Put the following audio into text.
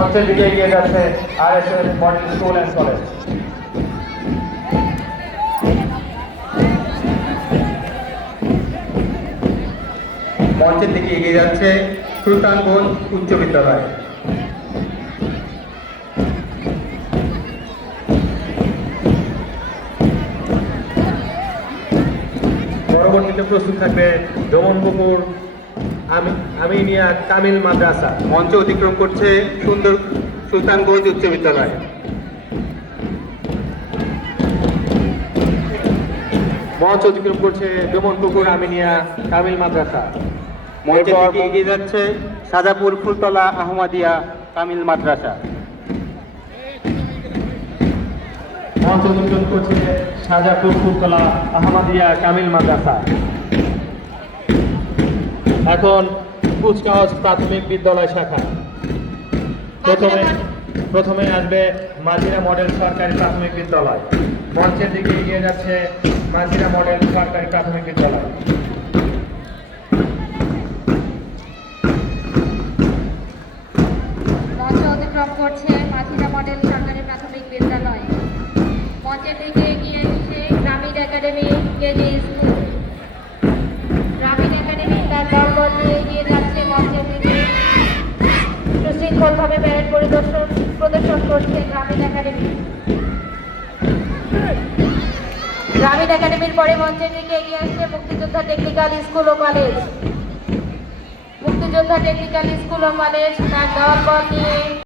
মঞ্চের দিকে এগিয়ে যাচ্ছে RSS model school and college. মঞ্চের দিকে এগিয়ে যাচ্ছে সুলতানগঞ্জ উচ্চ বিদ্যালয়। পরবর্তীতে প্রস্তুত থাকবে ডোমনপুকুর আমিনিয়া কামিল মাদ্রাসা। মঞ্চ অতিক্রম করছে সুলতানগঞ্জ উচ্চ বিদ্যালয়। মঞ্চ অতিক্রম করছে ডোমনপুকুর আমিনিয়া কামিল মাদ্রাসা। মঞ্চের দিকে এগিয়ে যাচ্ছে সাজাপুর ফুলতলা আহমদিয়া কামিল মাদ্রাসা। মঞ্চ অতিক্রম করছে সাজাপুর ফুলতলা আহমদিয়া কামিল মাদ্রাসা। এখন কুচকাওয়াজ প্রাথমিক বিদ্যালয় শাখা। প্রথমে আসবে মাঝিরা মডেল সরকারি প্রাথমিক বিদ্যালয়। মঞ্চের দিকে এগিয়ে যাচ্ছে মাঝিরা মডেল সরকারি প্রাথমিক বিদ্যালয়। মঞ্চ অতিক্রম করছে মাঝিরা মডেল সরকারি প্রাথমিক বিদ্যালয়। মঞ্চের দিকে এগিয়ে এসেছে গ্রামীণ একাডেমি কেজি স্কুল। গ্রামীণ একাডেমি তার দলবল নিয়ে এগিয়ে যাচ্ছে মঞ্চের দিকে। সুশৃঙ্খলভাবে প্যারেড প্রদর্শন করছে গ্রামীণ একাডেমি। গ্রামীণ একাডেমির পরে মঞ্চের দিকে এগিয়ে আসছে মুক্তিযোদ্ধা টেকনিক্যাল স্কুল ও কলেজ। মুক্তিযোদ্ধা টেকনিক্যাল স্কুল ও কলেজ তার দলবল নিয়ে